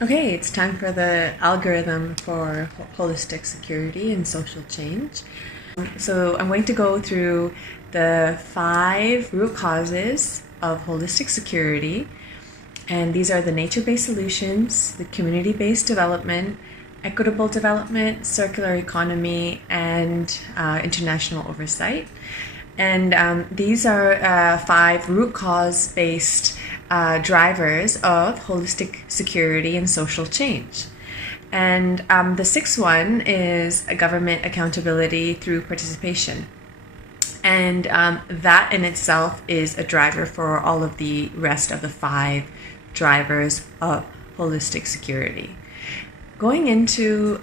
Okay, it's time for the algorithm for holistic security and social change. So I'm going to go through the 5 root causes of holistic security, and these are the nature-based solutions, the community-based development, equitable development, circular economy, and international oversight. And these are 5 root cause based drivers of holistic security and social change. And the 6th one is a government accountability through participation. And that in itself is a driver for all of the rest of the 5 drivers of holistic security. Going into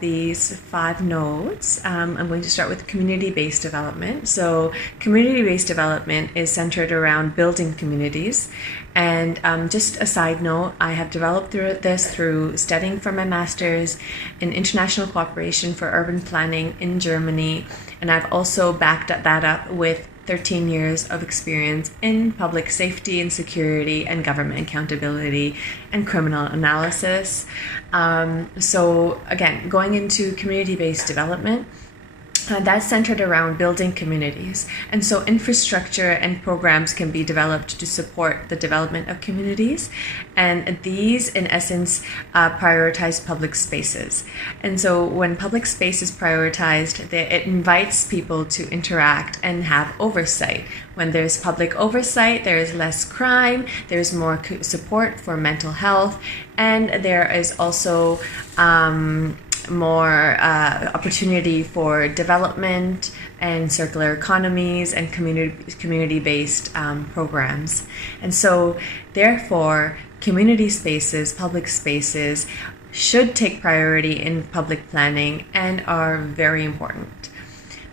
these 5 nodes, I'm going to start with community-based development. So community-based development is centered around building communities. And just a side note, I have developed this through studying for my master's in international cooperation for urban planning in Germany. And I've also backed that up with 13 years of experience in public safety and security and government accountability and criminal analysis. So again, going into community-based development, that's centered around building communities. And so infrastructure and programs can be developed to support the development of communities. And these, in essence, prioritize public spaces. And so when public space is prioritized, it invites people to interact and have oversight. When there's public oversight, there is less crime, there's more support for mental health, and there is also more opportunity for development and circular economies and community-based programs. And so therefore, community spaces, public spaces, should take priority in public planning and are very important.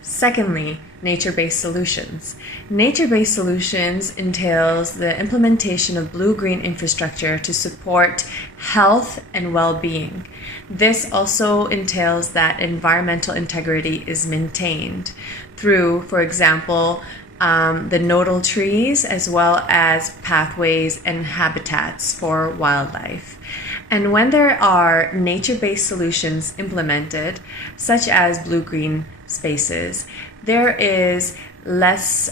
Secondly, nature-based solutions. Nature-based solutions entails the implementation of blue-green infrastructure to support health and well-being. This also entails that environmental integrity is maintained through, for example, the nodal trees, as well as pathways and habitats for wildlife. And when there are nature-based solutions implemented, such as blue-green spaces, there are less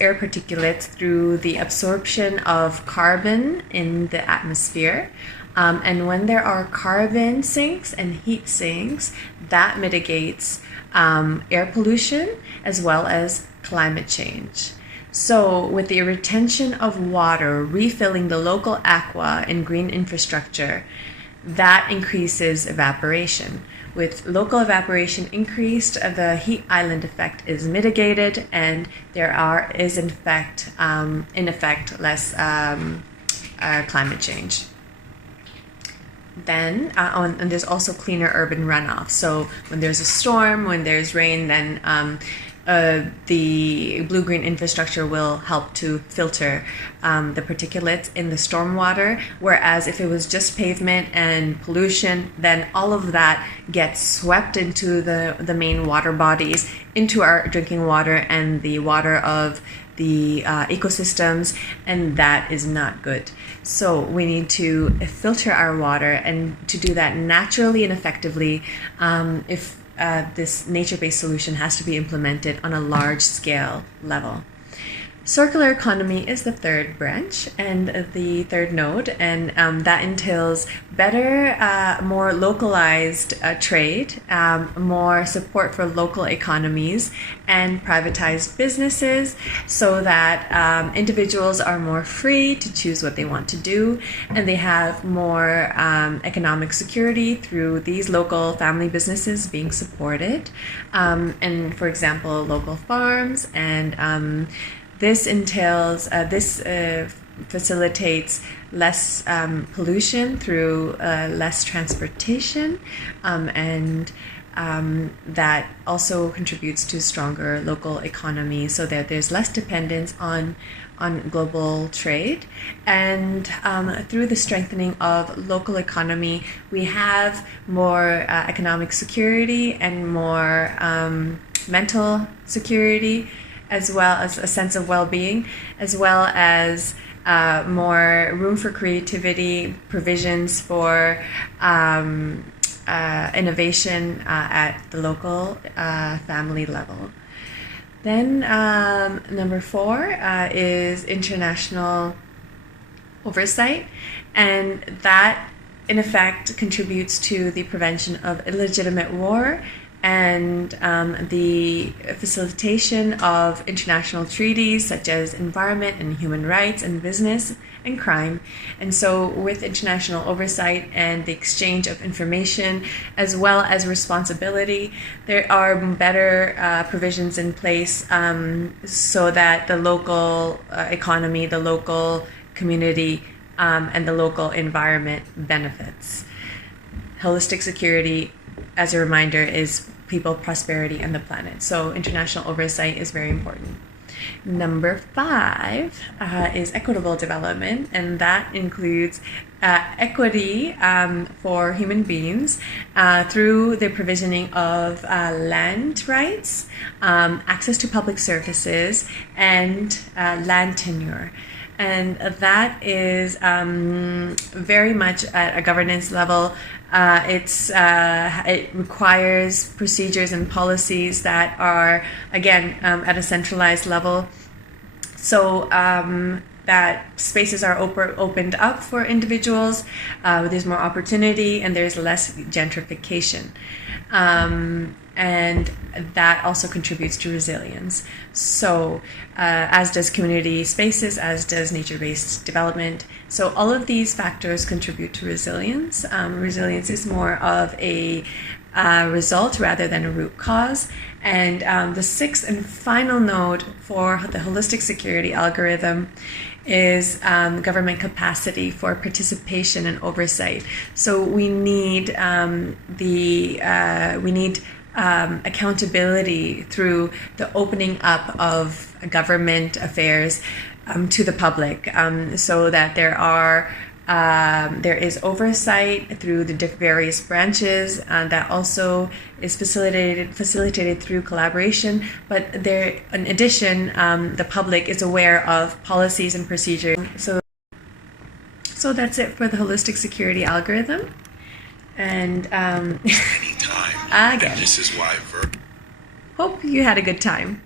air particulates through the absorption of carbon in the atmosphere. And when there are carbon sinks and heat sinks, that mitigates air pollution as well as climate change. So with the retention of water, refilling the local aqua in green infrastructure, that increases evaporation. With local evaporation increased, the heat island effect is mitigated, and there is in effect less climate change. Then, and there's also cleaner urban runoff. So when there's a storm, when there's rain, then the blue-green infrastructure will help to filter the particulates in the stormwater, whereas if it was just pavement and pollution, then all of that gets swept into the main water bodies, into our drinking water and the water of the ecosystems, and that is not good. So we need to filter our water, and to do that naturally and effectively, if this nature-based solution has to be implemented on a large-scale level. Circular economy is the 3rd branch and the 3rd node, and that entails better, more localized trade, more support for local economies, and privatized businesses, so that individuals are more free to choose what they want to do, and they have more economic security through these local family businesses being supported, and for example, local farms, and this facilitates less pollution through less transportation, and that also contributes to stronger local economy, so that there's less dependence on global trade. And through the strengthening of local economy, we have more economic security and more mental security, as well as a sense of well-being, as well as more room for creativity, provisions for innovation at the local family level. Then number 4 is international oversight, and that in effect contributes to the prevention of illegitimate war and the facilitation of international treaties such as environment and human rights and business and crime. And so with international oversight and the exchange of information as well as responsibility, there are better provisions in place so that the local economy, the local community, and the local environment benefits. Holistic security, as a reminder, is people, prosperity, and the planet. So international oversight is very important. Number 5 is equitable development, and that includes equity for human beings through the provisioning of land rights, access to public services, and land tenure. And that is very much at a governance level. It requires procedures and policies that are, again, at a centralized level, so that spaces are opened up for individuals. There's more opportunity and there's less gentrification. And that also contributes to resilience. So as does community spaces, as does nature-based development. So all of these factors contribute to resilience. Resilience is more of a result rather than a root cause. And the 6th and final node for the holistic security algorithm is government capacity for participation and oversight. So we need accountability through the opening up of government affairs to the public, so that there is oversight through the various branches, that also is facilitated through collaboration. But there, in addition, the public is aware of policies and procedures. So that's it for the holistic security algorithm. And anytime. Again, And this is why hope you had a good time.